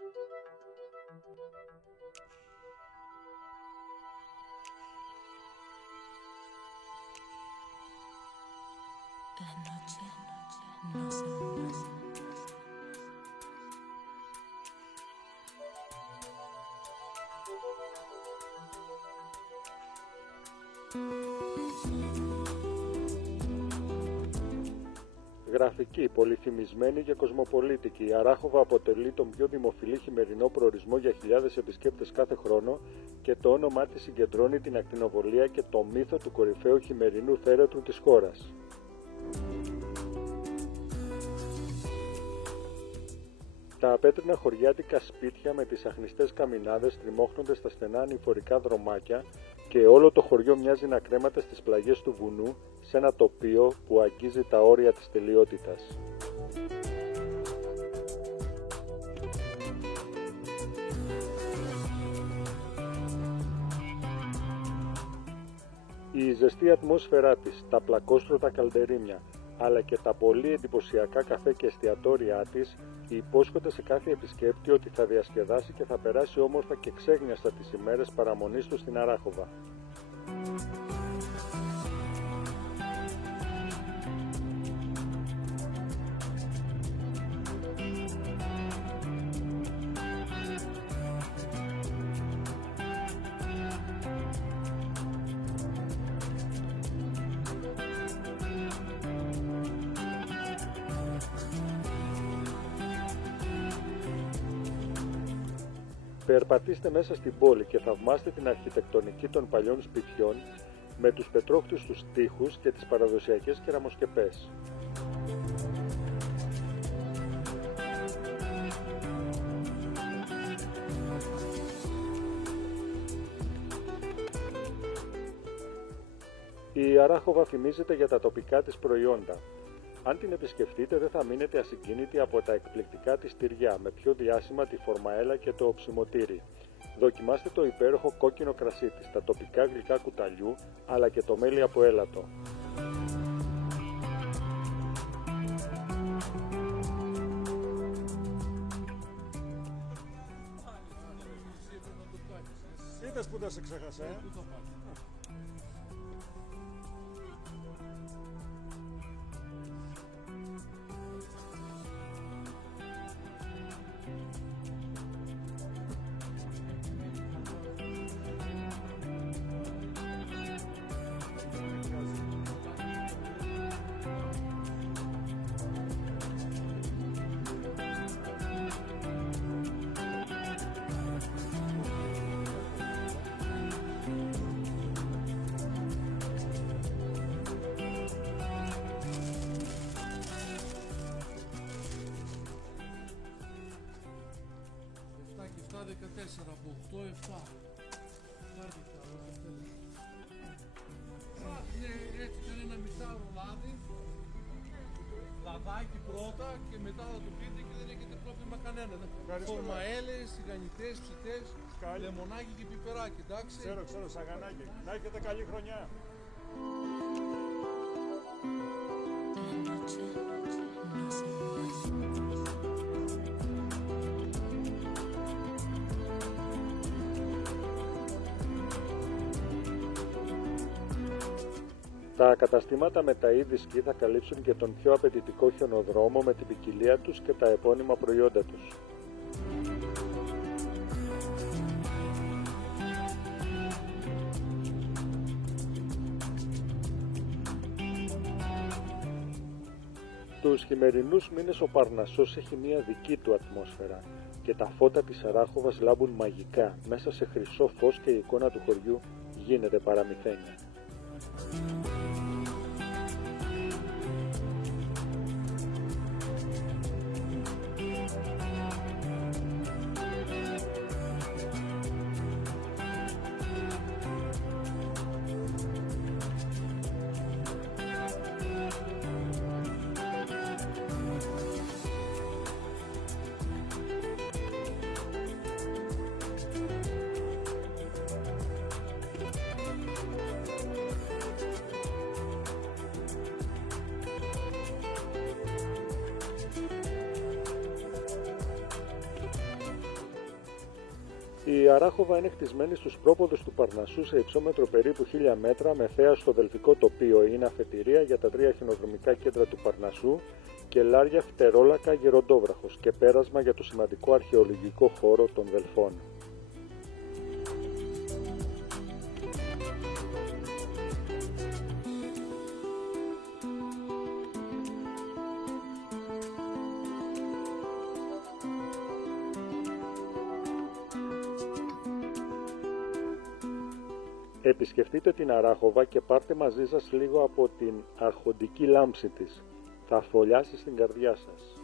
La noche no se muere. Γραφική, πολυθυμισμένη και κοσμοπολίτικη, η Αράχοβα αποτελεί τον πιο δημοφιλή χειμερινό προορισμό για χιλιάδες επισκέπτες κάθε χρόνο και το όνομά της συγκεντρώνει την ακτινοβολία και το μύθο του κορυφαίου χειμερινού θέρετρου της χώρας. Τα απέτρινα χωριάτικα σπίτια με τις αχνιστές καμινάδες τριμώχνονται στα στενά ανηφορικά δρομάκια και όλο το χωριό μοιάζει να κρέμαται στις πλαγιές του βουνού σε ένα τοπίο που αγγίζει τα όρια της τελειότητας. Η ζεστή ατμόσφαιρά της, τα πλακόστρωτα καλντερίμια, αλλά και τα πολύ εντυπωσιακά καφέ και εστιατόρια της υπόσχονται σε κάθε επισκέπτη ότι θα διασκεδάσει και θα περάσει όμορφα και ξέγνιαστα τις ημέρες παραμονής του στην Αράχοβα. Περπατήστε μέσα στην πόλη και θαυμάστε την αρχιτεκτονική των παλιών σπιτιών με τους πετρόχτους τους τοίχους και τις παραδοσιακές κεραμοσκεπές. Η Αράχοβα φημίζεται για τα τοπικά της προϊόντα. Αν την επισκεφτείτε δεν θα μείνετε ασυγκίνητοι από τα εκπληκτικά της τυριά, με πιο διάσημα τη φορμαέλα και το οψιμοτήρι. Δοκιμάστε το υπέροχο κόκκινο κρασί της, τα τοπικά γλυκά κουταλιού, αλλά και το μέλι από έλατο. Είδες που δεν σε ξέχασα, από 8-7. Ναι, έτσι κάνει ένα μισάωρο λάδι, λαδάκι πρώτα και μετά θα το πείτε και δεν έχετε πρόβλημα κανένα. Φορμαέλες, τηγανιτές, ψητές, λεμονάκι και πιπεράκι, εντάξει. Ξέρω, σαγανάκι. Να έχετε καλή χρονιά. Τα καταστήματα με τα είδη σκι θα καλύψουν και τον πιο απαιτητικό χιονοδρόμο με την ποικιλία τους και τα επώνυμα προϊόντα τους. Τους χειμερινούς μήνες ο Παρνασσός έχει μια δική του ατμόσφαιρα και τα φώτα της Αράχοβας λάμπουν μαγικά μέσα σε χρυσό φως και η εικόνα του χωριού γίνεται παραμυθένια. Η Αράχοβα είναι χτισμένη στους πρόποδους του Παρνασσού σε υψόμετρο περίπου 1000 μέτρα με θέα στο δελφικό τοπίο. Είναι αφετηρία για τα 3 χιονοδρομικά κέντρα του Παρνασσού και Λάρια, Φτερόλακα, Γεροντόβραχος και πέρασμα για το σημαντικό αρχαιολογικό χώρο των Δελφών. Επισκεφτείτε την Αράχοβα και πάρτε μαζί σας λίγο από την αρχοντική λάμψη της. Θα αφολιάσει στην καρδιά σας.